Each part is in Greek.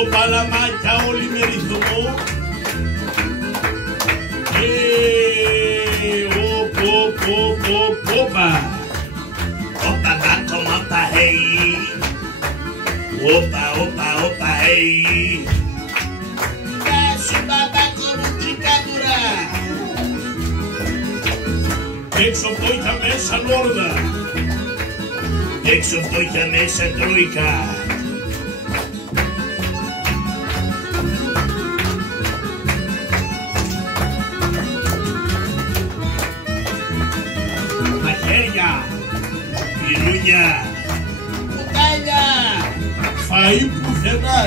Έξω παλαμάκια όλοι με ρυθμό. Όπα. Όπα μπάκο μάπα hey. Όπα hey. Γεια σου μπαμπάκο μου τρικάντουρα. Έξω φτώχεια μέσα λόρδα. Έξω φτώχεια μέσα τρόικα. Μαχαίρια, πυρούνια, κουτάλια, φαΐ πουθενά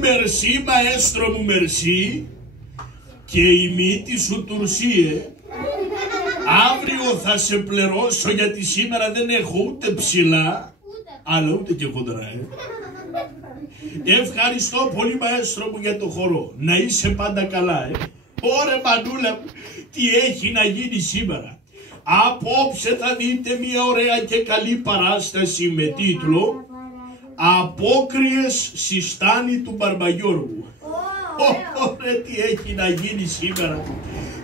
Μερσή μαέστρο μου μερσή και η μύτη σου τουρσίε. Αύριο θα σε πληρώσω γιατί σήμερα δεν έχω ούτε ψηλά αλλά ούτε και χοντρά Ευχαριστώ πολύ μαέστρο μου για το χορό. Να είσαι πάντα καλά Ωρε μανούλα μου, τι έχει να γίνει σήμερα. Απόψε θα δείτε μια ωραία και καλή παράσταση με τίτλο Απόκριες στη στάνη του Μπαρμπαγιώργου. Ωραία, τι έχει να γίνει σήμερα.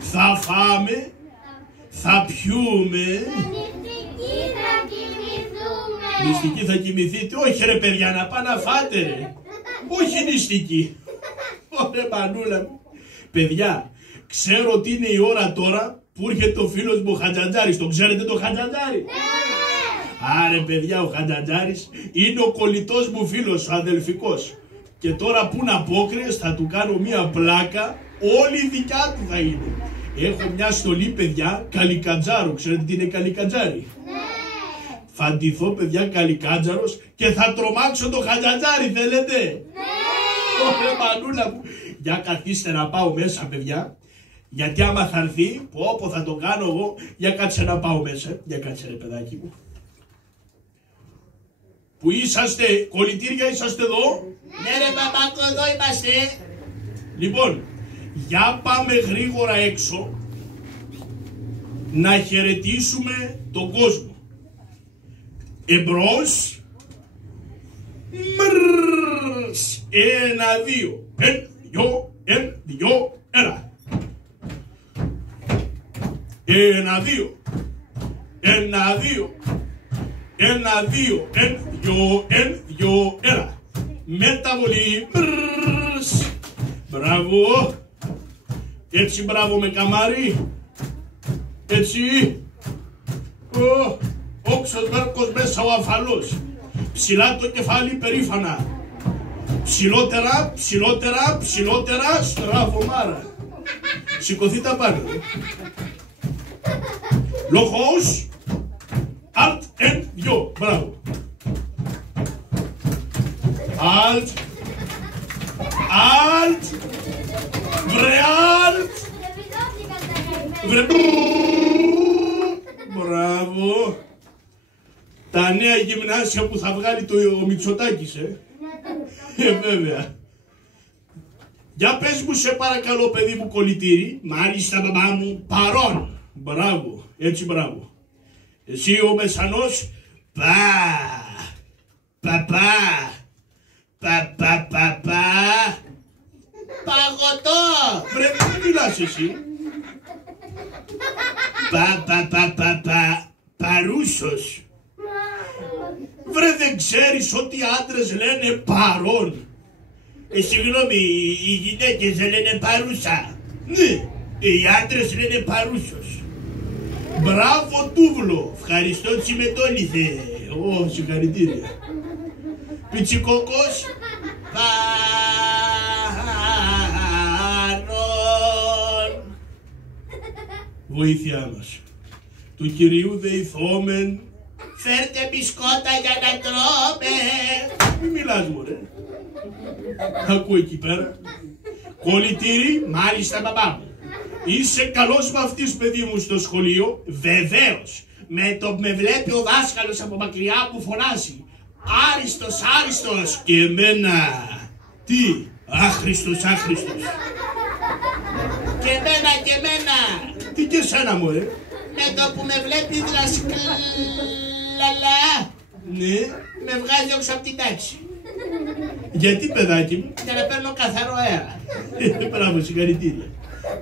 Θα φάμε, θα πιούμε. Νηστική θα κοιμηθούμε. Νηστική θα κοιμηθείτε. Όχι ρε παιδιά, να πάτε να φάτε ρε. Όχι νηστική. Ωραία μανούλα μου. Παιδιά, ξέρω ότι είναι η ώρα τώρα που έρχεται ο φίλος μου ο Χατζαντζάρης. Τον ξέρετε τον Χατζαντζάρη? Άρε παιδιά, ο Χατζαντζάρης είναι ο κολλητός μου φίλος, ο αδελφικός. Και τώρα που είναι απόκριες θα του κάνω μία πλάκα, όλη η δικιά του θα είναι. Έχω μια στολή παιδιά, καλικατζάρο. Ξέρετε τι είναι καλικατζάρι? Θα ντυθώ παιδιά καλικάτζαρος και θα τρομάξω το Χατζαντζάρη, θέλετε? Ωρε μανούλα μου. Για καθίστε να πάω μέσα παιδιά. Γιατί άμα θα έρθει, πω θα το κάνω εγώ. Για κάτσε να πάω μέσα. Για κάτσε ρε παιδάκι μου. Που είσαστε, κολλητήρια είσαστε εδώ? Ναι ρε μπαμπάκο, εδώ είμαστε. Λοιπόν, για πάμε γρήγορα έξω να χαιρετήσουμε τον κόσμο. Εμπρός. Μρρρρρς. 1, 2. 1, 2, 1. 1, 2. 1, 2. 1, 2, 1. Μεταβολή. Μπρρρρρς. Μπράβο. Έτσι μπράβο με καμάρι. Έτσι. Όξος βέρκος μέσα ο αφαλός. Ψηλά το κεφάλι περήφανα. Ψηλότερα, ψηλότερα, ψηλότερα. Στράβο μάρα. Σηκωθείτε πάνω. Λοχός. Alt, 1, 2. Μπράβο. Alt. Alt. Βρε alt. Βρε. Μπράβο. Τα νέα γυμνάσια που θα βγάλει ο Μητσοτάκης, βέβαια. Για πες μου σε παρακαλώ παιδί μου κολλητήρι. Μάλιστα μπαμπά μου, παρόν. Μπράβο, έτσι μπράβο. Εσύ ο Μεσανός, Παγωτό. Βρε δεν μιλάς εσύ. Παρούσος. Βρε δεν ξέρεις ότι οι άντρες λένε παρόν? Συγγνώμη, οι γυναίκες δεν λένε παρούσα? Ναι, Οι άντρες λένε παρούσος. μπράβο τούβλο. Ευχαριστώ Τσιμετόλιθε. Συγχαρητήρια. Πιτσικόκος. Παρόν. Βοήθειά μας. Του Κυρίου δεηθόμεν. Φέρτε μπισκότα για να τρώμε. Μη μιλάς μωρέ. Ακού εκεί πέρα. Κολλητήρι. Μάλιστα μπαμπά μου. Είσαι καλός μαθητής παιδί μου στο σχολείο? Βεβαίως. Με βλέπει ο δάσκαλος από μακριά που φωνάζει Άριστος, άριστος. Και εμένα. Τι? Άχρηστος, άχρηστος. Και εμένα και εμένα. Τι και σένα μωρέ? Με το που με βλέπει δρασκλαλά, Ναι. με βγάζει έξω από την τάξη. Γιατί παιδάκι μου? Για να παίρνω καθαρό αέρα. Μπράβο, συγχαρητήρια.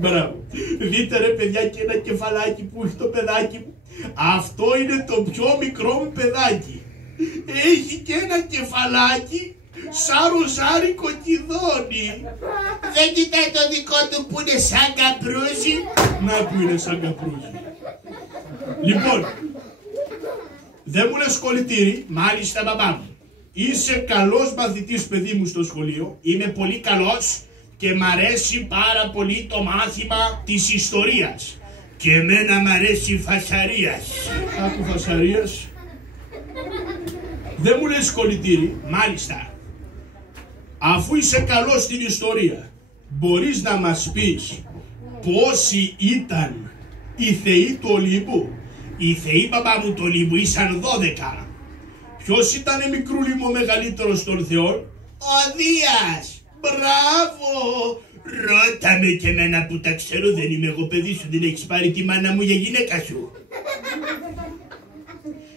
Μπράβο. Δείτε ρε παιδιά και ένα κεφαλάκι που έχει το παιδάκι μου. Αυτό είναι το πιο μικρό μου παιδάκι. Έχει και ένα κεφαλάκι σαν ροζάρι κοκκιδόνι. Δεν κοιτάει το δικό του που είναι σαν καπρούζι. Να που είναι σαν καπρούζι. Λοιπόν, δεν μου λες κολλητήρι? Μάλιστα μπαμπά μου. Είσαι καλός μαθητής παιδί μου στο σχολείο. Είμαι πολύ καλός και μ' αρέσει πάρα πολύ το μάθημα της ιστορίας. Και εμένα μ' αρέσει η φασαρίας. Άκου φασαρίας. Δεν μου λες κολλητήρι? Μάλιστα. Αφού είσαι καλός στην ιστορία, μπορείς να μας πεις πόσοι ήταν οι θεοί του Ολύμπου? Οι θεοί μπαμπά μου του Ολύμπου ήσαν 12. Ποιος ήταν μικρούλι μου μεγαλύτερος των θεών? Ο Δίας. Μπράβο! Ρώτα με και εμένα που τα ξέρω, δεν είμαι εγώ παιδί σου, δεν έχεις πάρει τη μάνα μου για γυναίκα σου.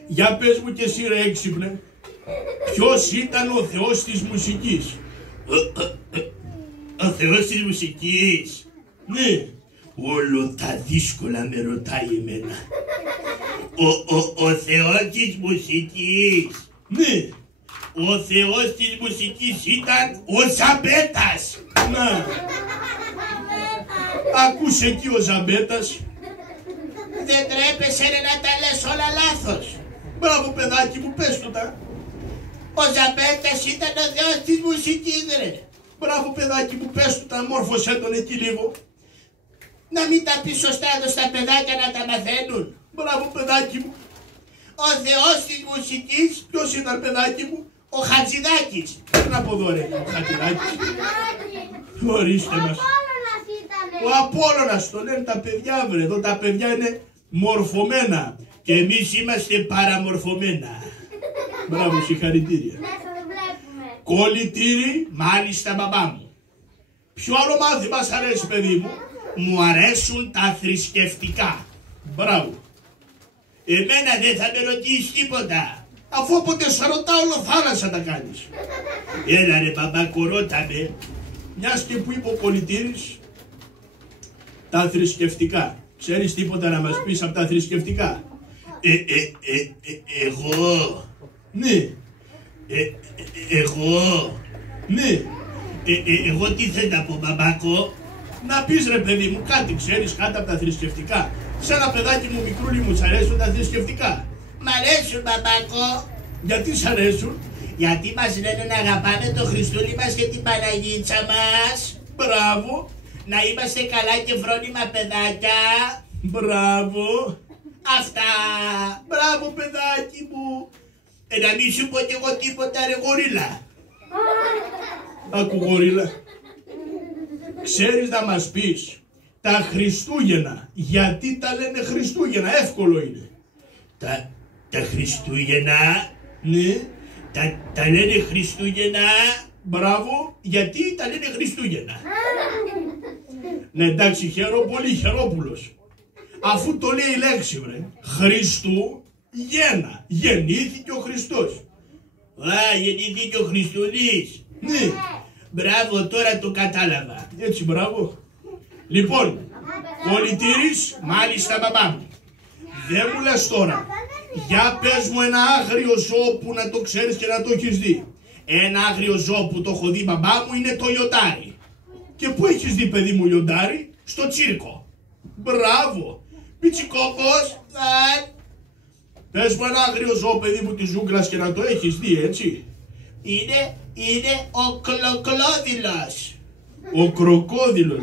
Για πες μου και εσύ ρε έξυπνε, ποιος ήταν ο θεός της μουσικής? Ο θεός της μουσικής. Ναι. Όλο τα δύσκολα με ρωτάει εμένα. Ο θεός της μουσικής. Ναι. Ο θεός της μουσικής ήταν ο Ζαμπέτας. Να. Ακούσε εκεί ο Ζαμπέτας. Δεν τρέπεσαι ρε να τα λες όλα λάθος. Μπράβο παιδάκι μου, πες του τα. Ο Ζαμπέτας ήταν ο θεός της μουσικής ρε. Μπράβο παιδάκι μου, πες του τα, μόρφωσέ τον εκεί λίγο. Να μην τα πει σωστά εδώ στα παιδάκια να τα μαθαίνουν. Μπράβο παιδάκι μου. Ο θεός της μουσικής. Ποιος ήταν παιδάκι μου? Ο Χατζηδάκης. Παίρνει από εδώ ρε, ο Χατζηδάκης. Ορίστε μας. Ο Απόλλωνας το λένε τα παιδιά βρε, εδώ τα παιδιά είναι μορφωμένα. Και εμείς είμαστε παραμορφωμένα. Μπράβο, συγχαρητήρια. Κολλητήρι. Μάλιστα μπαμπά μου. Ποιο άλλο μάθημα σ' αρέσει παιδί μου? Μου αρέσουν τα θρησκευτικά. Μπράβο. Εμένα δεν θα με ρωτήσεις τίποτα. Αφού όποτε σε ρωτάω όλο θάλασσα τα κάνεις. Έλα ρε μπαμπάκο, ρώτα με. Μιας και που είπε ο κολλητήρης, τα θρησκευτικά. Ξέρεις τίποτα να μας πεις από τα θρησκευτικά? Εγώ. Ναι. Εγώ. Ναι. Εγώ τι θέλω να πω μπαμπάκο? Να πεις ρε παιδί μου κάτι ξέρεις κάτω από τα θρησκευτικά. Σε ένα παιδάκι μου μικρούλι μου σ' αρέσουν τα θρησκευτικά? Μ' αρέσουν μπαμπάκο. Γιατί σ' αρέσουν? Γιατί μας λένε να αγαπάμε το Χριστούλη μας και την Παναγίτσα μας. Μπράβο. Να είμαστε καλά και φρόνιμα παιδάκια. Μπράβο. Αυτά. Μπράβο παιδάκι μου. Να μην σου πω κι εγώ τίποτα ρε γορίλα. Άκου γορίλα. Ξέρεις να μας πεις τα Χριστούγεννα γιατί τα λένε Χριστούγεννα? Εύκολο είναι. Τα Χριστούγεννα. Ναι. Τα λένε Χριστούγεννα. Μπράβο. Γιατί τα λένε Χριστούγεννα? Ναι εντάξει, πολύ Χερόπουλος. Αφού το λέει η λέξη βρε. Χριστούγεννα. Γεννήθηκε ο Χριστός. Γεννήθηκε ο Χριστούλης. Ναι. Μπράβο, τώρα το κατάλαβα. Έτσι, μπράβο. Λοιπόν, κολλητήρης. Μάλιστα μπαμπά μου. Δεν μου λες τώρα. Για πες μου ένα άγριο ζώο που να το ξέρεις και να το έχεις δει. Ένα άγριο ζώο που το έχω δει μπαμπά μου είναι το λιοντάρι. Και πού έχεις δει παιδί μου λιοντάρι? Στο τσίρκο. Μπράβο. Πιτσικόκος. Πες μου ένα άγριο ζώο παιδί μου της ζούγκλας και να το έχεις δει έτσι. Είναι ο κροκόδιλος. Ο κροκόδιλος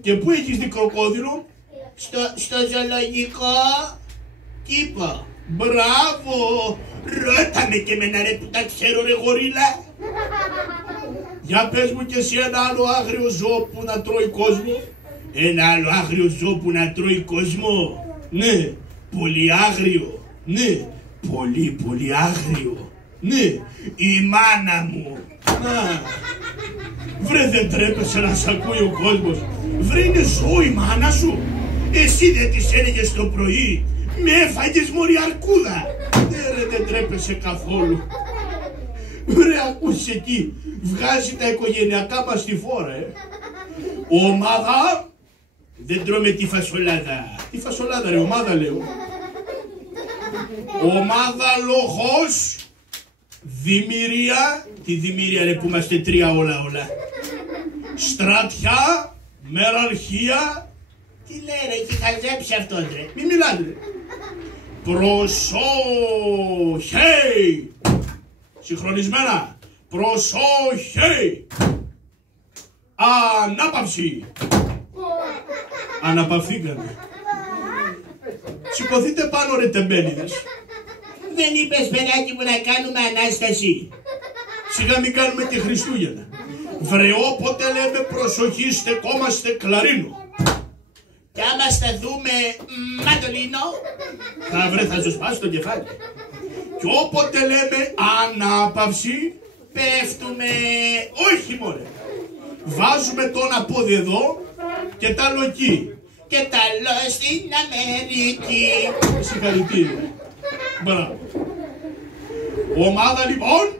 Και πού έχεις δει κροκόδιλο? Στο ζωολογικό κήπο. Μπράβο. Ρώτα με και εμένα ρε που τα ξέρω ρε γορίλα. Για πες μου και εσύ ένα άλλο άγριο ζώο που να τρώει κόσμο. Ένα άλλο άγριο ζώο που να τρώει κόσμο. Ναι. Πολύ άγριο. Ναι. Πολύ άγριο. Ναι. Η μάνα μου. Να. Βρε δεν τρέπεσαι να σ' ακούει ο κόσμος. Βρε είναι ζώη η μάνα σου. Εσύ δεν της έλεγες το πρωί, με έφαγες μωρή αρκούδα. Ρε δεν τρέπεσαι καθόλου. Βρε ακούς εκεί, βγάζει τα οικογενειακά μας τη φόρα Ομάδα, δεν τρώμε τη φασολάδα. Τι φασολάδα ρε, ομάδα λέω. Ομάδα λόγος, δημιουργία, τη δημιουργία ρε που είμαστε τρία όλα. Στρατιά, μεραρχία. Τι λέει ρε, έχει χαζέψει αυτό ρε. Μη μιλάτε ρε. Προσοχή. Συγχρονισμένα. Προσοχή. Ανάπαυση. Αναπαυθήκανε. Σηκωθείτε πάνω ρε τεμπέληδες. Δεν είπες παιδάκι μου να κάνουμε Ανάσταση? Σιγά μην κάνουμε τη Χριστούγεννα. Βρε όποτε λέμε προσοχή στεκόμαστε κλαρίνο. Κι άμα σταθούμε μαντολίνο, Θα σου σπάσει το κεφάλι. Και όποτε λέμε ανάπαυση, πέφτουμε. όχι μωρέ. Βάζουμε τον απόδι εδώ και τα άλλο εκεί. Και τα άλλο στην Αμερική. Συγχαρητήρια. Μπράβο. Ομάδα λοιπόν.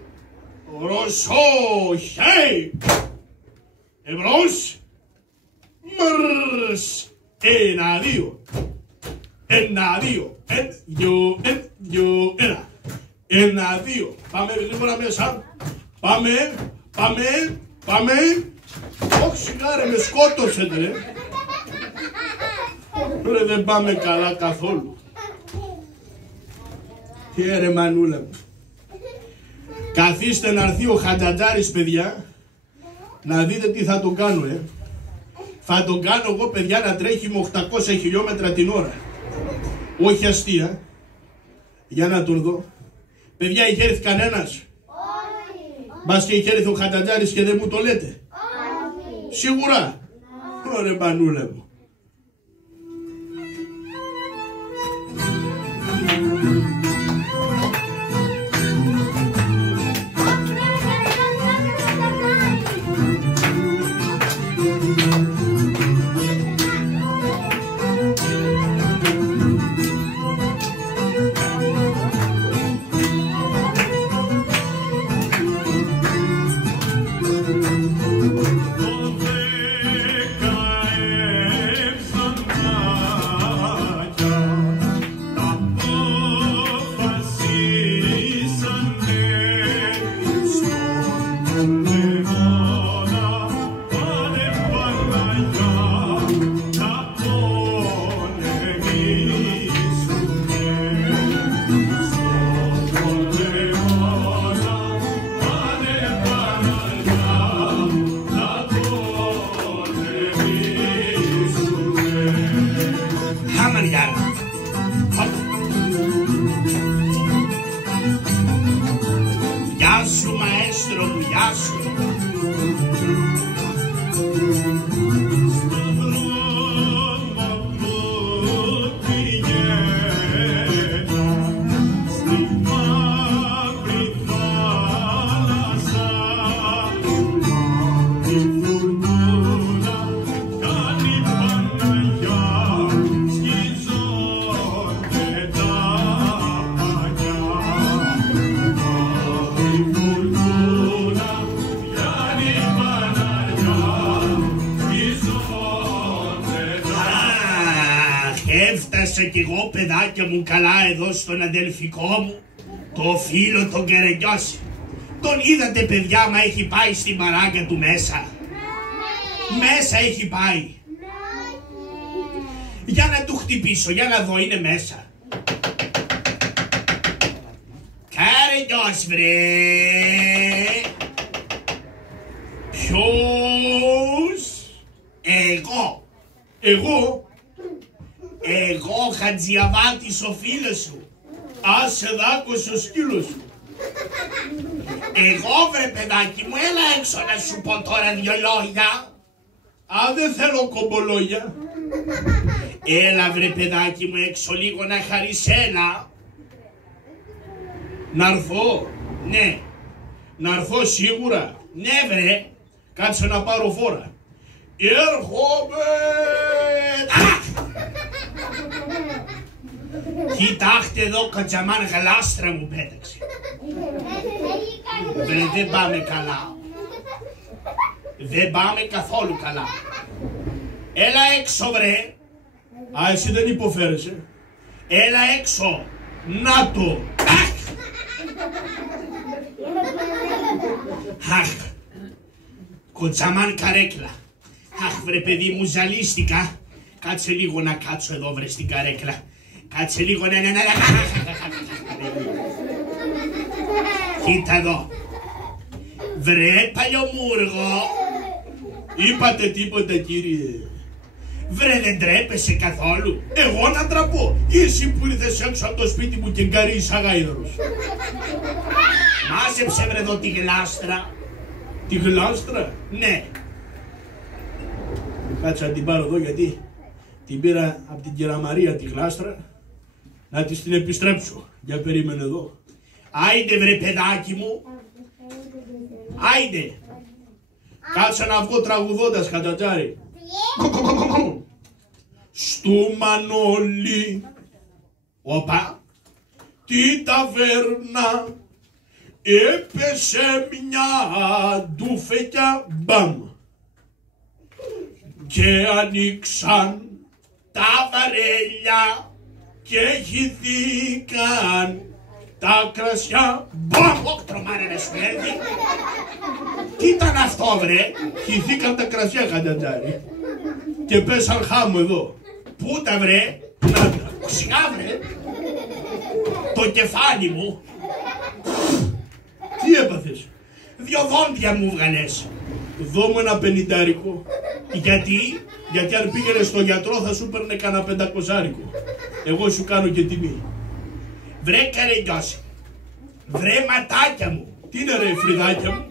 Προσοχή. Εμπρός. Μρρρρς. Ένα, δύο. Ένα, δύο. Ένα. Ένα, δύο. Πάμε γρήγορα μέσα. Πάμε. Όχι σιγά ρε, με σκότωσετε ρε. Ρε δεν πάμε καλά καθόλου. Τι ρε μανούλα μου. Καθίστε να έρθει ο Χατζατζάρης παιδιά. Να δείτε τι θα τον κάνω Θα τον κάνω εγώ παιδιά να τρέχει με 800 χιλιόμετρα την ώρα. Όχι αστεία. Για να τον δω. Παιδιά είχε έρθει κανένας? Όχι. Μπας και είχε έρθει ο Χατζατζάρης και δεν μου το λέτε? Όχι. Σίγουρα? Ωραία μανούλα μου. Γεια σου μαέστρο μου, γεια σου. Έφτασα κι εγώ παιδάκια μου καλά εδώ στον αδελφικό μου, το φίλο τον Κερεγιώση. Τον είδατε παιδιά, μα έχει πάει στην παράγκα του μέσα? Μέσα έχει πάει. Για να του χτυπήσω, για να δω, είναι μέσα. Κερεγιώση βρε. Ποιος? Εγώ? Εγώ Χατζιαβάτης ο φίλος σου. Άσε δάκος ο σκύλος σου. Εγώ βρε παιδάκι μου, έλα έξω να σου πω τώρα δυο λόγια. Α, δεν θέλω κομπολόγια. Έλα βρε παιδάκι μου έξω λίγο να χαρείς, έλα. Να έρθω? Ναι. Να έρθω σίγουρα? Ναι βρε. Κάτσε να πάρω φόρα. Έρχομαι. Κοιτάξτε εδώ, Κατσαμάν, γλάστρα μου πέταξε. Βρε, δεν πάμε καλά. Δεν πάμε καθόλου καλά. Έλα έξω, βρε. Α, εσύ δεν υποφέρεσαι. Έλα έξω. Να το. Αχ. Κοτσαμάν καρέκλα. Αχ, βρε παιδί μου, ζαλίστηκα. Κάτσε λίγο να κάτσω εδώ, βρε, στην καρέκλα. Κάτσε λίγο να... Κοίτα εδώ. Βρε, παλιομούργο. Είπατε τίποτα, κύριε? Βρε, δεν τρέπεσαι καθόλου. Εγώ να τραπώ ή εσύ που ήρθες έξω από το σπίτι μου και γκαρίζεις αγάιδωρος? Μάζεψε, βρε, εδώ τη γλάστρα. Τη γλάστρα? Ναι. Κάτσε να την πάρω εδώ, γιατί την πήρα από την κυρία Μαρία τη γλάστρα. Να της την επιστρέψω. Για περίμενε εδώ. Άιντε, βρε, παιδάκι μου. Άιντε. Κάτσε να βγω τραγουδώντας, Χατζατζάρη. Στου Μανώλη, Όπα. τη ταβέρνα, έπεσε μια ντουφεκιά, μπαμ. Και ανοίξαν Τα βαρέλια και χυθήκαν τα κρασιά, μπαμ. Ωχ, τρομάρα να σου έρθει. Τι ήταν αυτό, βρε? Χυθήκαν τα κρασιά, Χατζατζάρη. Και πέσαν χάμω εδώ. Πού τα, βρε? Να τα. Σιγά, βρε. Το κεφάλι μου. Τι έπαθες? 2 δόντια μου βγαλες. Δώ μου ένα 50. Γιατί? Γιατί αν πήγαινε στο γιατρό θα σου παίρνε κανένα 500. Εγώ σου κάνω και τιμή. Βρε, καρεγκιόση. Βρε, ματάκια μου. Τι είναι, ρε φρυδάκια μου?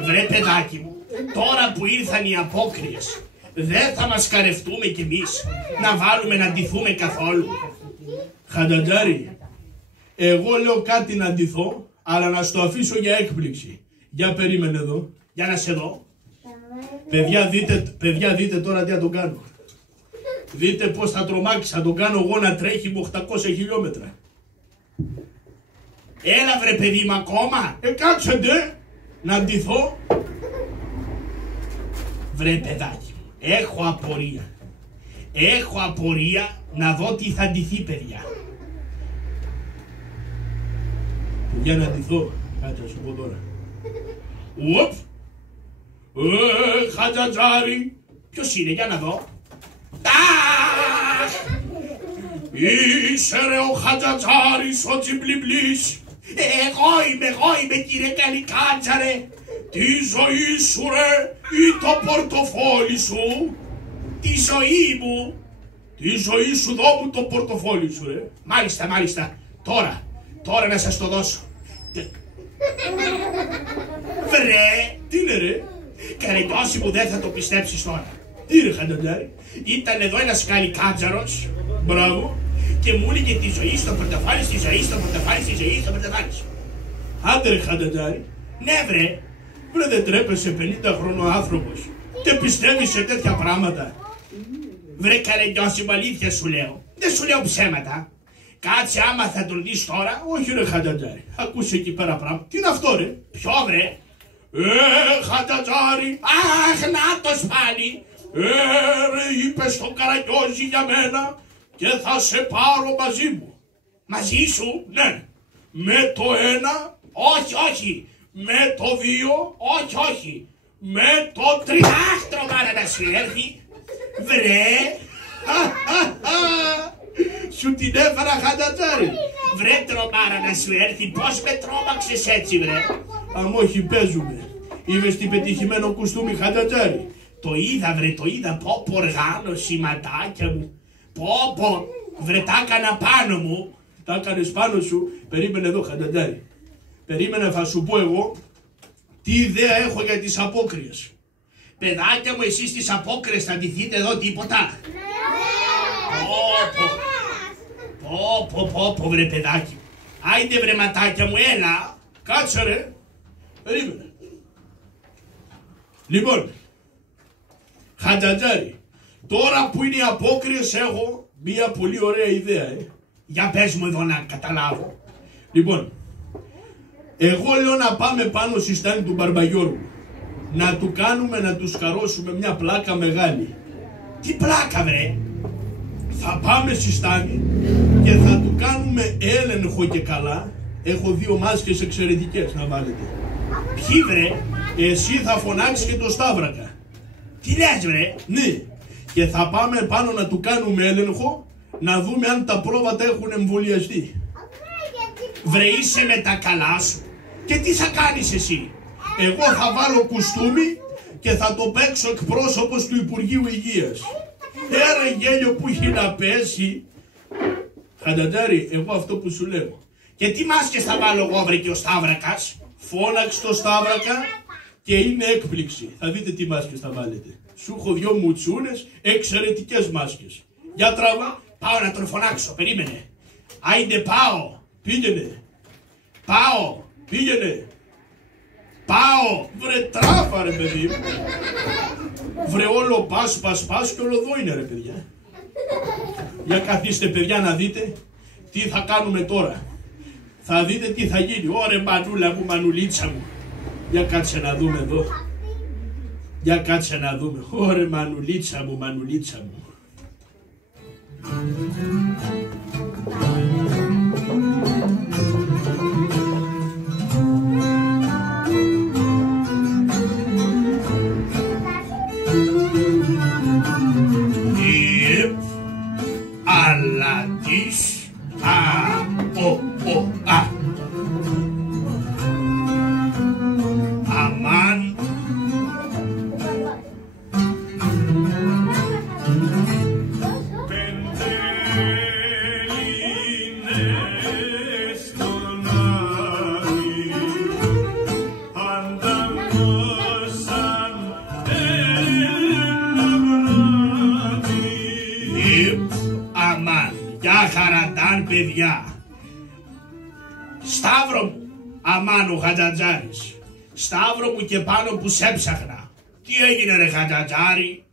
Βρε, παιδάκι μου. Τώρα που ήρθαν οι απόκριες, δεν θα μας καρευτούμε κι εμείς να βάλουμε να ντυθούμε καθόλου? Χατζατζάρη, εγώ λέω κάτι να ντυθώ, αλλά να στο αφήσω για έκπληξη. Για περίμενε εδώ. Για να σε δω. Παιδιά, δείτε τώρα τι θα τον κάνω. Δείτε πως θα τρομάξει, θα τον κάνω εγώ να τρέχει με 800 χιλιόμετρα. Έλα, βρε, παιδί μου, ακόμα. Κάτσε ντε, να ντυθώ. Βρε, παιδάκι μου, έχω απορία. Έχω απορία να δω τι θα ντυθεί, παιδιά. Για να ντυθώ, κάτσε να σου πω τώρα. Ουοπ. Χατζατζάρη. Ποιος είναι, για να δω. Είσαι ρε ο Χατζατζάρης ο Τσιμπλιμπλής. Εγώ είμαι, κύριε Καλικάντζαρε. Τη ζωή σου ρε ή το πορτοφόλι σου? Τη ζωή μου. Τη ζωή σου, δώ μου το πορτοφόλι σου ρε. Μάλιστα. Τώρα να σας το δώσω. Βρε. Τι είναι ρε? Καρεγκιόση μου, δεν θα το πιστέψεις τώρα. Τι ρε Χατζατζάρη? Ήταν εδώ ένας Καλικάντζαρος. Μπράβο. Και μου έλεγε τη ζωή στο πορτοφόλι, τη ζωή στο πορτοφόλι, τη ζωή στο πορτοφόλι. Άντε ρε Χατζατζάρη. Ναι, βρε. Βρε, δεν τρέπεσαι 50 χρονών άνθρωπος και πιστεύεις σε τέτοια πράγματα? Βρε, Καρεγκιόση μου, αλήθεια σου λέω. Δεν σου λέω ψέματα. Κάτσε, άμα θα τον δεις τώρα. Όχι ρε Χατζατζάρη, ακούσε εκεί πέρα πράγμα. Τι είναι αυτό ρε? Ποιο, βρε? Χατζατζάρη. Αχ, νάτος πάλι. Ρε, είπε στον Καραγκιόζη για μένα και θα σε πάρω μαζί μου. Μαζί σου? Ναι. Με το ένα. Όχι. Με το δύο. Όχι. Με το τρία. Αχ, τρομάρα να σου έρθει. Βρε. Σου την έφερα, Χατζατζάρη. Βρε, τρομάρα να σου έρθει. Πώς με τρόμαξες έτσι, βρε? Αν όχι, παίζουμε. Είμαι στην πετυχημένο κουστούμι, Χατζατζάρη. Το είδα, βρε, το είδα. Πω, οργάνωση, ματάκια μου. Πω. Βρε, τα έκανα πάνω μου. Τα έκανες πάνω σου. Περίμενε εδώ, Χατζατζάρη. Περίμενε, θα σου πω εγώ τι ιδέα έχω για τις απόκριες. Παιδάκια μου, εσείς τις απόκριες θα ντυθείτε εδώ τίποτα? Πω, βρε, παιδάκι. Άιντε, βρε, ματάκια μου, έλα. Κάτσε ρε. Περίμενε. Λοιπόν, Χατζατζάρη, τώρα που είναι οι απόκριες έχω μια πολύ ωραία ιδέα. Για πες μου εδώ να καταλάβω. Λοιπόν, εγώ λέω να πάμε πάνω στη στάνη του Μπαρμπαγιώργου. Να του κάνουμε, να του σκαρώσουμε μια πλάκα μεγάλη. Τι πλάκα βρε? Θα πάμε στη στάνη και θα του κάνουμε έλεγχο και καλά. Έχω 2 μάσκες εξαιρετικές να βάλετε. Ποιοι βρε? Εσύ θα φωνάξεις και το Σταύρακα. Τι λες βρε? Ναι. Και θα πάμε πάνω να του κάνουμε έλεγχο, να δούμε αν τα πρόβατα έχουν εμβολιαστεί. Βρε είσαι με τα καλά σου. Και τι θα κάνεις εσύ? Εγώ θα βάλω κουστούμι και θα το παίξω εκπρόσωπος του Υπουργείου Υγείας. Ένα γέλιο που έχει να πέσει. Χατζατζάρη, εγώ αυτό που σου λέω. Και τι μάσκες θα βάλω εγώ βρε και ο Σταύρακας? Φώναξε το Σταύρακα και είναι έκπληξη. Θα δείτε τι μάσκες θα βάλετε. Σου έχω 2 μουτσούνες, εξαιρετικές μάσκες. Για τραβά. Πάω να τον φωνάξω, περίμενε. Άιντε πάω. Πήγαινε. Πάω. Πήγαινε. Πάω. Βρε τράφα ρε παιδί μου. Βρε όλο πας και όλο εδώ είναι ρε παιδιά. Για καθίστε παιδιά να δείτε τι θα κάνουμε τώρα. Θα δείτε τι θα γίνει. Ωρε μανούλα μου, μανουλίτσα μου. Για κάτσε να δούμε εδώ. Για κάτσε να δούμε. Ωρε μανουλίτσα μου, μανουλίτσα μου. Αλλά της αμάν για χαραντάν παιδιά. Σταύρο μου, αμάν ο Χατζατζάρης. Σταύρο μου και πάνω που σε έψαχνα. Τι έγινε ρε Χατζατζάρη?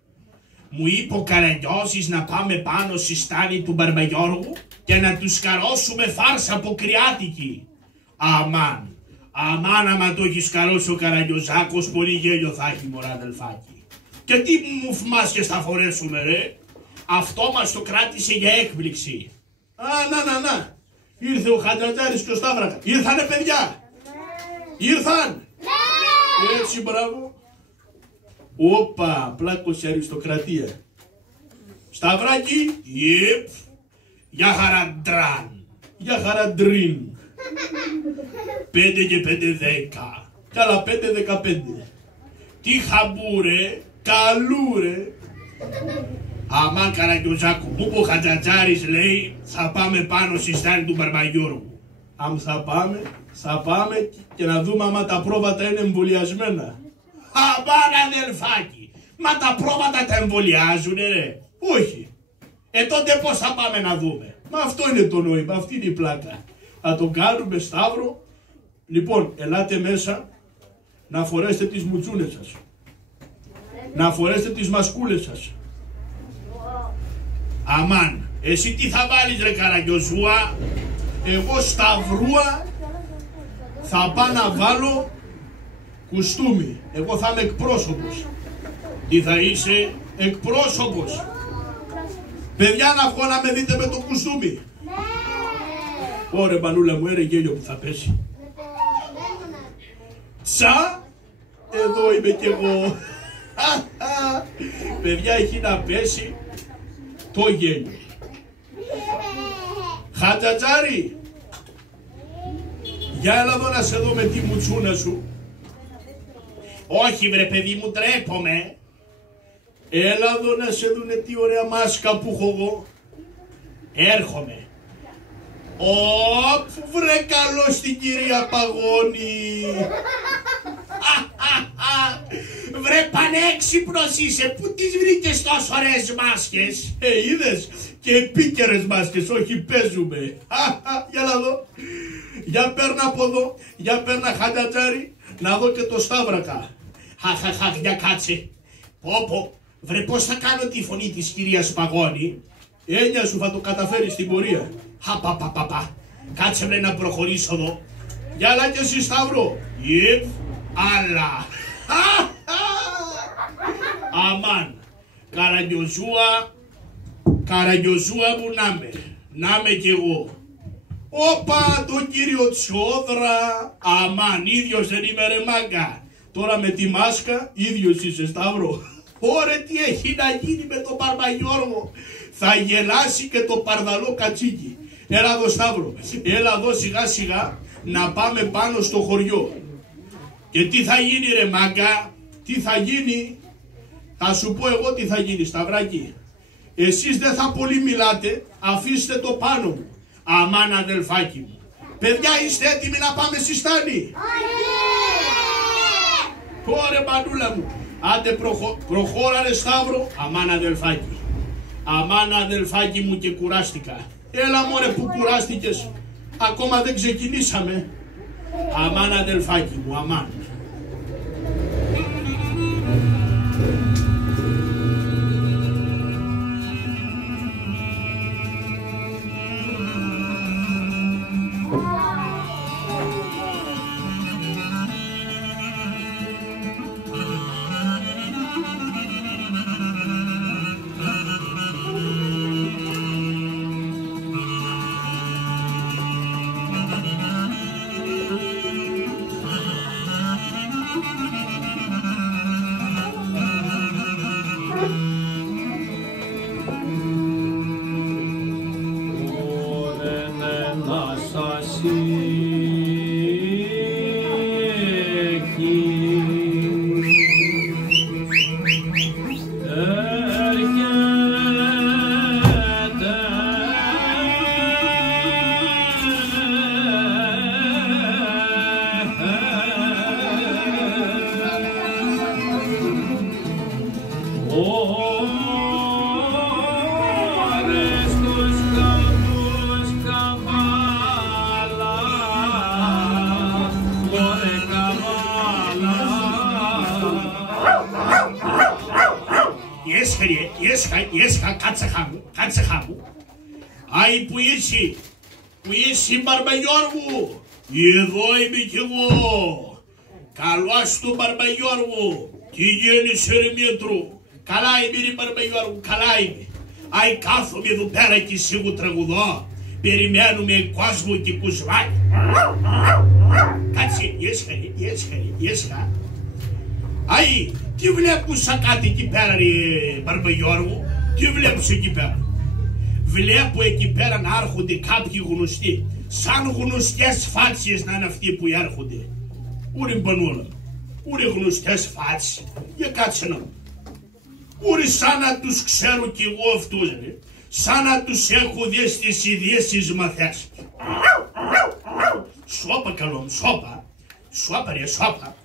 Μου είπε ο Καραγκιώσης να πάμε πάνω στη στάνη του Μπαρμπαγιώργου και να του σκαρώσουμε φάρσα αποκριάτικη. Αμάν, αμάν άμα το έχει σκαρώσει ο Καραγκιόζάκος, πολύ γέλιο θα έχει μωρά αδελφάκι. Και τι μου μάσκες θα φορέσουμε ρε? Αυτό μας το κράτησε για έκπληξη. Α, να. Ήρθε ο Χατζατζάρης και ο Σταύρακα. Ήρθανε παιδιά. Ήρθαν. Έτσι μπράβο. Όπα, πλάκωσε αριστοκρατία. Σταυράκι. Ιπ. Για χαραντράν. Για χαραντρίν. 5 και 5 10. Κι άλλα 5 15. Τι χαμπούρε. Καλούρε. Αμάν Καραγκιόζάκου, μου είπε ο Χατζατζάρης λέει θα πάμε πάνω στη στάνη του Μπαρμπαγιώργου. Αν θα πάμε και να δούμε άμα τα πρόβατα είναι εμβολιασμένα. Αμάν αδελφάκι, μα τα πρόβατα τα εμβολιάζουνε ρε? Όχι. Τότε πώς θα πάμε να δούμε? Μα αυτό είναι το νόημα, αυτή είναι η πλάκα. Θα το κάνουμε Σταύρο. Λοιπόν, ελάτε μέσα να φορέσετε τις μουτσούνες σας. Να φορέσετε τις μασκούλες σας. Αμάν, εσύ τι θα βάλεις ρε Καραγκιόζουα? Εγώ Σταυρούα θα πάω να βάλω κουστούμι. Εγώ θα είμαι εκπρόσωπος. Τι θα είσαι? Εκπρόσωπος. Παιδιά να βγω να με δείτε με το κουστούμι. Ωρε μανούλα μου, έρε γέλιο που θα πέσει. Τσα, εδώ είμαι κι εγώ. Παιδιά έχει να πέσει το γέλιο. Χατζατζάρη, για έλα εδώ να σε δω με τη μουτσούνα σου. Όχι βρε παιδί μου, τρέπομαι. Έλα εδώ να σε δουνε τι ωραία μάσκα που έχω εγώ. Έρχομαι. Οπ, βρε καλό στην κυρία Παγώνη. Βρε πανέξυπνος είσαι, πού τις βρήκες τόσο ωραίες μάσκες? Είδες, και επίκαιρες μάσκες, όχι παίζουμε. Για να δω. Για παίρνα από εδώ, για παίρνα Χατζατζάρη, να δω και το Σταύρακα. Χαχαχαχ, για κάτσε. Πω, βρε πώς θα κάνω τη φωνή της κυρίας Παγώνη. Έννοια σου θα το καταφέρει στην πορεία. Χαπαπαπαπα. Κάτσε βρε να προχωρήσω εδώ. Γεια και εσύ Σταύρο. Ιπ, αλλά. Αμάν. Καραγκιόζουα μου να με κι εγώ. Όπα, τον κύριο Τσιόδρα. Αμάν, ίδιος δεν είμαι ρε μάγκα. Τώρα με τη μάσκα, ίδιος είσαι Σταύρο. Ωρε τι έχει να γίνει με τον Παρμαγιώργο. Θα γελάσει και το παρδαλό κατσίκι. Έλα εδώ Σταύρο, έλα εδώ σιγά σιγά να πάμε πάνω στο χωριό. Και τι θα γίνει ρε μάγκα? Τι θα γίνει? Θα σου πω εγώ τι θα γίνει Σταυράκι. Εσείς δεν θα πολύ μιλάτε, αφήστε το πάνω μου. Αμάν αδελφάκι μου. Παιδιά είστε έτοιμοι να πάμε στη στάνη? Ωρε μανούλα μου. Άντε προχώρα ρε Σταύρο. Αμάν αδελφάκι. Αμάν αδελφάκι μου και κουράστηκα. Έλα μωρέ που κουράστηκες. Ακόμα δεν ξεκινήσαμε. Αμάν αδελφάκι μου, αμάν. Έσχα, κάτσε χάμου. Άι που είσαι Μπαρμπαγιώργου. Εδώ είμαι κι εγώ. Καλώς του Μπαρμπαγιώργου. Τι γίνεις ρε Μήτρου? Καλά είμαι ρε Μπαρμπαγιώργου, καλά είμαι. Άι κάθομαι εδώ πέρα και σίγου τραγουδώ. Περιμένουμε κόσμο και κουσβάκι. Κάτσε, έσχα. Άι, τι βλέπουν σαν κάτι εκεί πέρα ρε Μπαρμπαγιώργου? Τι βλέπεις εκεί πέρα? Βλέπω εκεί πέρα να έρχονται κάποιοι γνωστοί. Σαν γνωστές φάτσες να είναι αυτοί που έρχονται. Ούρε μπανούλα, ούρε γνωστές φάτσες. Για κάτσε να μου. Ούρε σαν να τους ξέρω κι εγώ αυτούς ρε. Σαν να τους έχω δει στις ιδίες τις μαθές. Σώπα καλό μου, σώπα ρε, σώπα.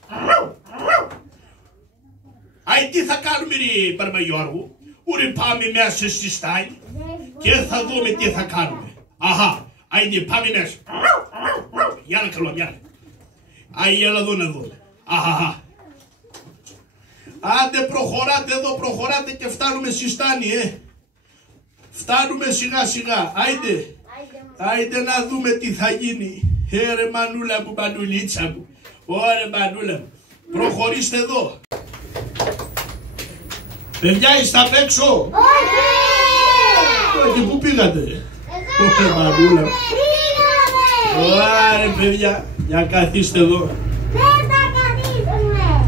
Άι τι θα κάνουμε ρε Μπαρμπαγιώργου? Ούρε πάμε μέσα στη στάνη και θα δούμε τι θα κάνουμε. Αχα, άιντε πάμε μέσα. Γιάλα καλό, γιάλα. Άι έλα εδώ να δούμε. Αχα. Άντε προχωράτε εδώ, προχωράτε και φτάνουμε στη στάνη Φτάνουμε σιγά σιγά, άιντε να δούμε τι θα γίνει. Ρε μανούλα μου, μανουλίτσα μου. Ωρε μανούλα μου. Προχωρήστε εδώ. Παιδιά είστε απ' έξω? Όχι! Πού πήγατε? Ωρε μανούλα μου. Ωρε παιδιά, για καθίστε εδώ. Δεν θα καθίσουμε.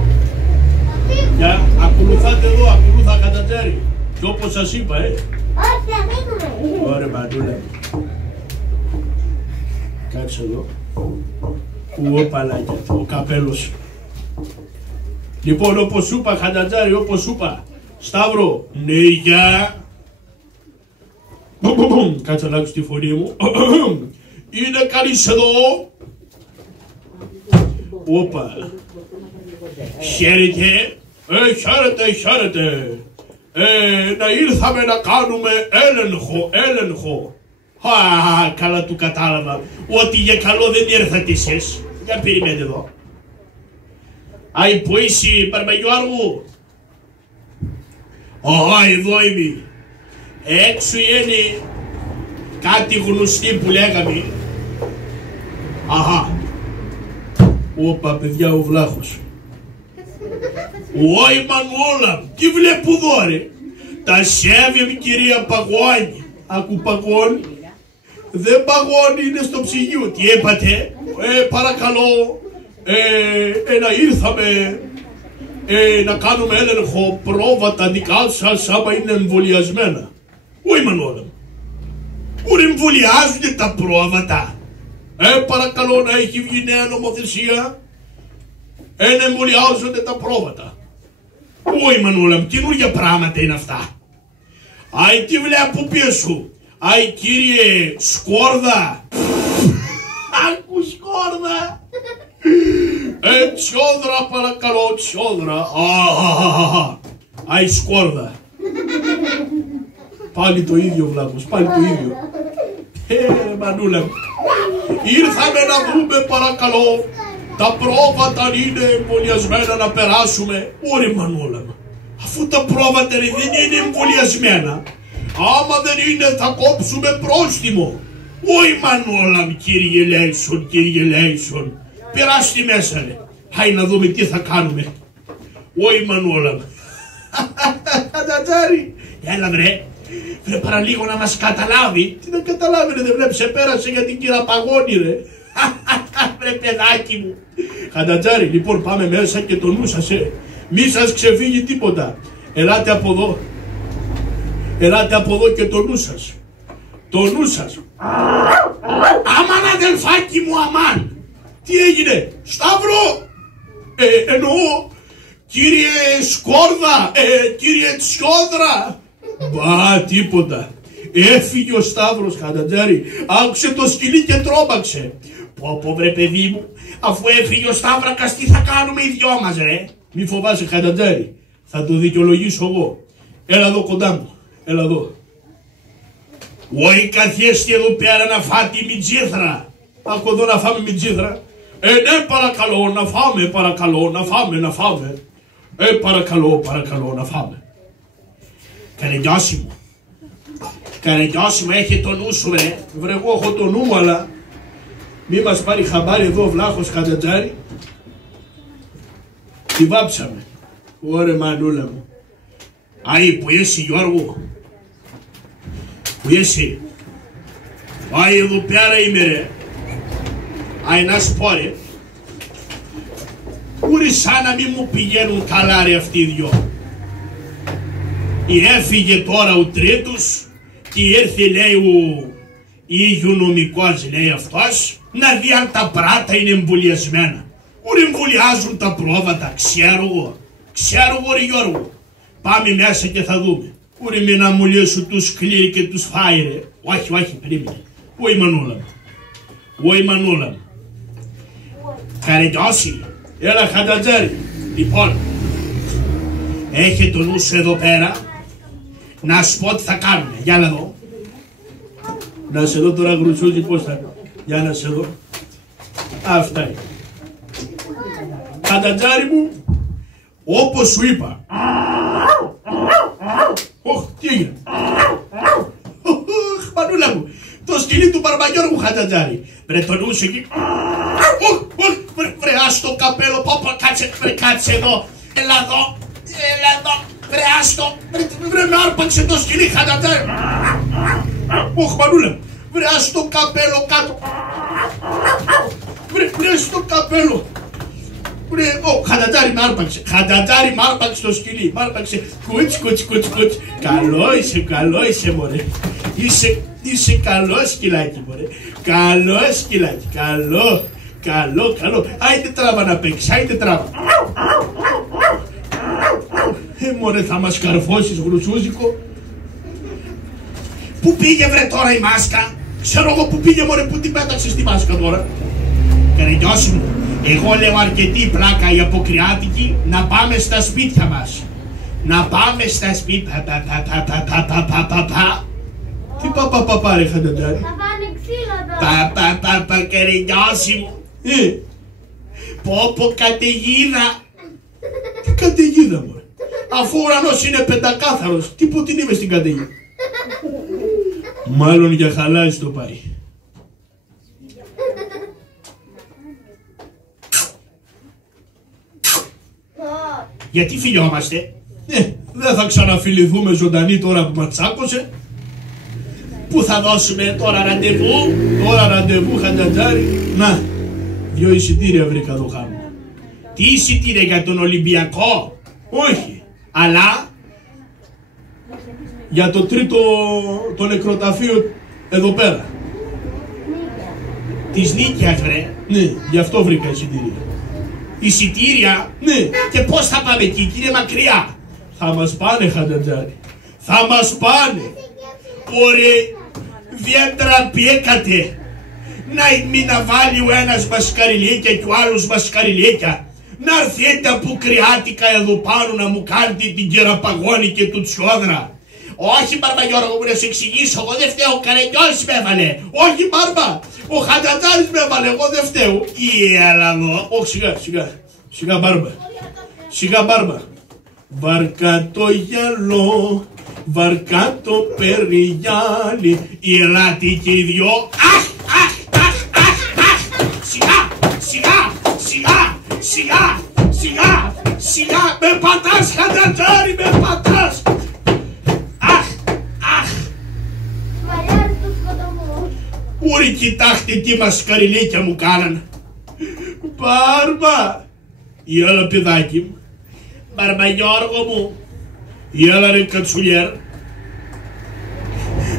Για ακολουθάτε εδώ, ακολούθα κατά τέρι. Και όπως σας είπα Όχι, θα φύγουμε. Ωρε μανούλα μου. Κάτσε εδώ. Παλάκια, ο καπέλος. Λοιπόν, όπως σου είπα, Χατζατζάρη, όπως σου είπα. Σταύρο, ναι, για. Κάτσε να άκουσεις τη φωνή μου. Είναι κανείς εδώ? Όπα. Χαίρετε. Χαίρετε. Να ήρθαμε να κάνουμε έλεγχο. Καλά του κατάλαβα. Ότι για καλό δεν ήρθατε εσείς. Για περιμένετε εδώ. Αι, πού είσαι, Μπαρμπαγιώργου? Ω, εδώ είμαι. Έξω είναι κάτι γνωστή που λέγαμε. Αχα. Όπα, παιδιά, ο Βλάχος. Ωι, Μανώλα, τι βλέπω εδώ, ρε? Τα σέβη, κυρία παγώνει. Ακού παγώνει. Δεν παγώνει, είναι στο ψυγείο. Τι είπατε? Παρακαλώ, να ήρθαμε να κάνουμε έλεγχο πρόβατα δικά σας άμα είναι εμβολιασμένα. Ωι, Μανώλα. Πού εμβολιάζονται τα πρόβατα? Παρακαλώ, να έχει βγει νέα νομοθεσία. Να εμβολιάζονται τα πρόβατα. Ωι, Μανώλα, καινούργια πράγματα είναι αυτά. Αι, τι βλέπω πίσω? Αι, κύριε Σκόρδα. Άκου, Σκόρδα. Τσιόδρα, παρακαλώ, τσιόδρα. Αι, Σκόρδα. Πάλι το ίδιο, Βλάχος, πάλι το ίδιο. Μανούλα μου. Ήρθαμε να δούμε, παρακαλώ, τα πρόβατα αν είναι εμβολιασμένα να περάσουμε. Ωρε, Μανούλα μου. Αφού τα πρόβατα δεν είναι εμβολιασμένα, άμα δεν είναι θα κόψουμε πρόστιμο. Ωι, Μανώλα μου, κύριε Λέισον, κύριε Λέισον. Περάστε μέσα, ρε. Χάι να δούμε τι θα κάνουμε. Ωι, Μανώλα μου. Χατζάρι. Έλα, βρε. Βρε, παραλίγο να μας καταλάβει. Τι να καταλάβει, ρε, δεν βλέπεις, πέρασε για την κυραπαγώνη, ρε. Βρε, παιδάκι μου. Χατζάρι, λοιπόν, πάμε μέσα και το νου σας, μη σας ξεφύγει τίποτα. Ελάτε από εδώ. Ελάτε από εδώ και το νου σας. Το νου σας. Αμάν, αδελφάκι μου, αμάν. Τι έγινε? Σταύρο. Εννοώ, κύριε Σκόρδα, κύριε Τσιόδρα. Μπα, τίποτα. Έφυγε ο Σταύρος, Χατζάρι. Άκουσε το σκυλί και τρόμαξε. Πω, βρε, παιδί μου, αφού έφυγε ο Σταύρακας, τι θα κάνουμε οι δυο μας, ρε? Μη φοβάσαι, Χατζάρι. Θα το δικαιολογήσω εγώ. Έλα εδώ κοντά μου. Έλα εδώ. Ωι, καθίστε εδώ πέρα να φάτε μιτζήθρα. Άκου εδώ να φάμε μιτζήθρα. Ναι, παρακαλώ, να φάμε, παρακαλώ, να φάμε, να φάμε. Παρακαλώ, παρακαλώ, να φάμε. Καρενιώση μου. Καρενιώση μου, έχει το νου σου, ρε. Βρε, εγώ έχω το νου μου, αλλά μη μας πάρει χαμπάρι εδώ ο Βλάχος, Χατζάρι. Τη βάψαμε. Ωρε, Μανούλα μου. Αι, που είσαι, Γιώργο? Που είσαι? Αι, εδώ πέρα είμαι, ρε. Αι, να σου πω, ρε. Ούρε, σαν να μην μου πηγαίνουν καλά, ρε, αυτοί οι δυο. Έφυγε τώρα ο τρίτος και ήρθε, λέει, ο υγειονομικός, λέει αυτός, να δει αν τα πράτα είναι εμβολιασμένα. Ούρε, εμβολιάζουν τα πρόβατα, ξέρω εγώ. Ξέρω εγώ, ρε, Γιώργο. Πάμε μέσα και θα δούμε. Ούρε, με να μου λες σου τους κλείει και τους φάει, ρε. Όχι, όχι, περίμενε. Ωι, Μανούλα μου. Ωι, Μανούλα μου. Καρενιώση. Έλα, Χατζάρι. Λοιπόν, έχει το νου σου εδώ πέρα. Να σου πω τι θα κάνουμε. Για να δω. Να σε δω τώρα, γρουτσούζι, πώς θα. Για να σε δω. Αυτά είναι. Χατζάρι μου, όπως σου είπα. Ωχ, τι έγινε? Μανούλα μου, το σκυλί του Μπαρμπαγιώργου, Χατζάρι. Βρε, το νου σου εκεί. Βρε, άστο καπέλο, κάτσε εδώ. Έλα εδώ, έλα εδώ. Βρε, άστο, βρε, με άρπαξε το σκυλί, Χατζάρι. Ωχ, Μανούλα μου, βρε, άστο καπέλο κάτω. Βρε, στο καπέλο. Βρε, Χατζάρι με άρπαξε. Χατζάρι με άρπαξε το σκυλί. Μ' άρπαξε. Κουτς. Καλό είσαι, μωρέ. Είσαι καλό σκυλάκι, μωρέ. Καλό σκυλάκι. Καλό. Άιντε τράβα να παίξεις, άιντε τράβα. Μωρέ, θα μας καρφώσεις, γρουσούζικο. Πού πήγε, βρε, τώρα η μάσκα? Ξέρω εγώ που πήγε, μωρέ, που την πέταξες τη μάσκα τώρα? Καρενιώση μου, εγώ λέω αρκετή πλάκα η αποκριάτικη, να πάμε στα σπίτια μας. Να πάμε στα σπίτια. Τι παπαπαπα, ρε, Χατζάρι? Θα πάνε ξύλο τώρα. Καρενιώση μου. Πω, καταιγίδα. Καταιγίδα μωρέ. Αφού ο ουρανός είναι πεντακάθαρος, τι που την είμαι στην καταιγίδα. Μάλλον για χαλάζι το πάει. Γιατί φιλιόμαστε? Δεν θα ξαναφιληθούμε ζωντανοί τώρα που μας τσάκωσε. Πού θα δώσουμε τώρα ραντεβού? Τώρα ραντεβού Χατζατζάρη. Να, 2 εισιτήρια βρήκα εδώ χάμω. Τι εισιτήρια για τον Ολυμπιακό? Όχι, Αλλά για το τρίτο το νεκροταφείο εδώ πέρα. της Νίκαιας βρε. Ναι, γι' αυτό βρήκα εισιτήρια. Εισιτήρια? Ναι, Και πώς θα πάμε εκεί, κύριε μακριά? θα μας πάνε Χατζατζάρη. Θα μας πάνε. Ωραία, δεν τραπήκατε να μην να βάλει ο ένας μασκαριλίκια και ο άλλος μασκαριλίκια. Να έρθετε από κρυάτικα εδώ πάνω να μου κάνετε την κεραπαγόνη και του τσιόδρα. Όχι Μπαρμπαγιώργο μου, να σου εξηγήσω, εγώ δεν φταίω, ο Καραγκιόζης με έβαλε. Όχι Μπάρμπα, ο Χατζατζάρης με έβαλε, εγώ δεν φταίω. Έλα εδώ. Όχι, σιγά Μπάρμπα. Σιγά Μπάρμπα. Βαρκά το γυαλό, βαρκά το περιγιάλι. Ελάτε και οι δυο. Αχ, αχ, αχ, αχ, αχ. Σιγά, σιγά, σιγά, σιγά, σιγά, σιγά. Με πατάς Χατζατζάρη, με πατάς. Αχ, αχ. Μαλλιάρι το σκοτωμό. Ούρι κοιτάχτε τι μασκαριλίκια μου κάναν. Μπάρμπα. Έλα παιδάκι μου. Μπαρμπαγιώργο μου. Έλα ρε κατσουλιέρ.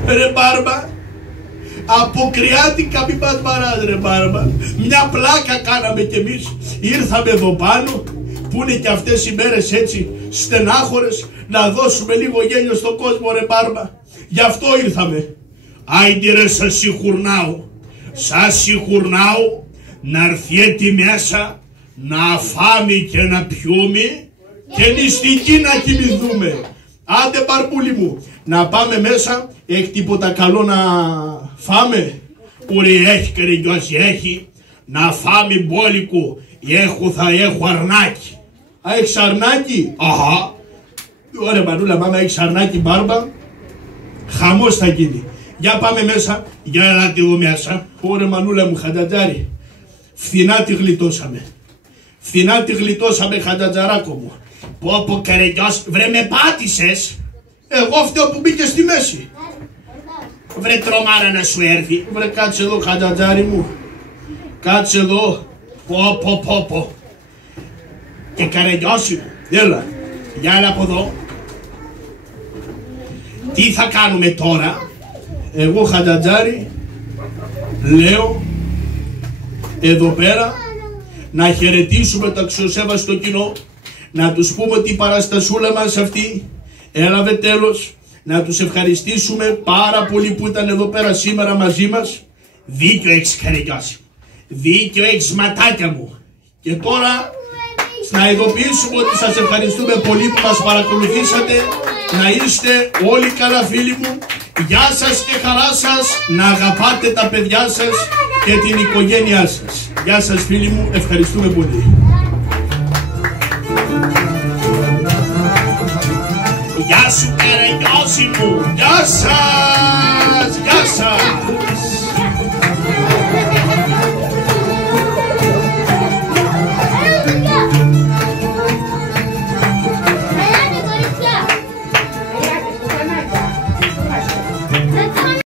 Ρε Μπάρμπα. Αποκριάτικα μην μας μαράς ρε Μπάρμπα. Μια πλάκα κάναμε κι εμείς. Ήρθαμε εδώ πάνω που είναι κι αυτές οι μέρες έτσι στενάχωρες, να δώσουμε λίγο γέλιο στον κόσμο ρε Μπάρμπα. Γι' αυτό ήρθαμε. Άιντε ρε σας συγχουρνάω. Σας συγχουρνάω να έρθετε μέσα να φάμε και να πιούμε Και νηστική να κοιμηθούμε. Άντε Μπαρμπούλη μου, να πάμε μέσα. Έχει τίποτα καλό να φάμε? Ουρι έχει Καραγκιόζη, έχει να φάμε μπόλικο. Θα έχω αρνάκι. Α, έχεις αρνάκι? Αχα. Ωραία Μανούλα, μάμα έχεις αρνάκι Μπάρμπα, χαμός θα γίνει. Για πάμε μέσα. Για ελάτε εδώ μέσα. Ωραία Μανούλα μου, Χατζατζάρη, φθηνά τη γλιτώσαμε. Φθηνά τη γλιτώσαμε Χατζατζαράκο μου. Πω Καραγκιόζη, βρε με πάτησες. Εγώ φταίω που μπήκε στη μέση. Βρε τρομάρα να σου έρθει. Βρε κάτσε εδώ Χατζατζάρη μου. Κάτσε εδώ. Πω. Και Καραγκιόζη μου, Έλα. για έλα από εδώ. Τι θα κάνουμε τώρα? Εγώ Χατζατζάρη λέω εδώ πέρα να χαιρετήσουμε το αξιοσέβαστο κοινό, να τους πούμε ότι η παραστασούλα μας αυτή έλαβε τέλος, να τους ευχαριστήσουμε πάρα πολύ που ήταν εδώ πέρα σήμερα μαζί μας. Δίκιο έχεις Καραγκιόζη, δίκιο έχεις ματάκια μου. Και τώρα να ειδοποιήσουμε ότι σας ευχαριστούμε πολύ που μας παρακολουθήσατε. Να είστε όλοι καλά φίλοι μου. Γεια σας και χαρά σας. Να αγαπάτε τα παιδιά σας και την οικογένειά σας. Γεια σας φίλοι μου. Ευχαριστούμε πολύ. Γεια σου Καραγκιόζη μου. Γεια σας. Γεια σας.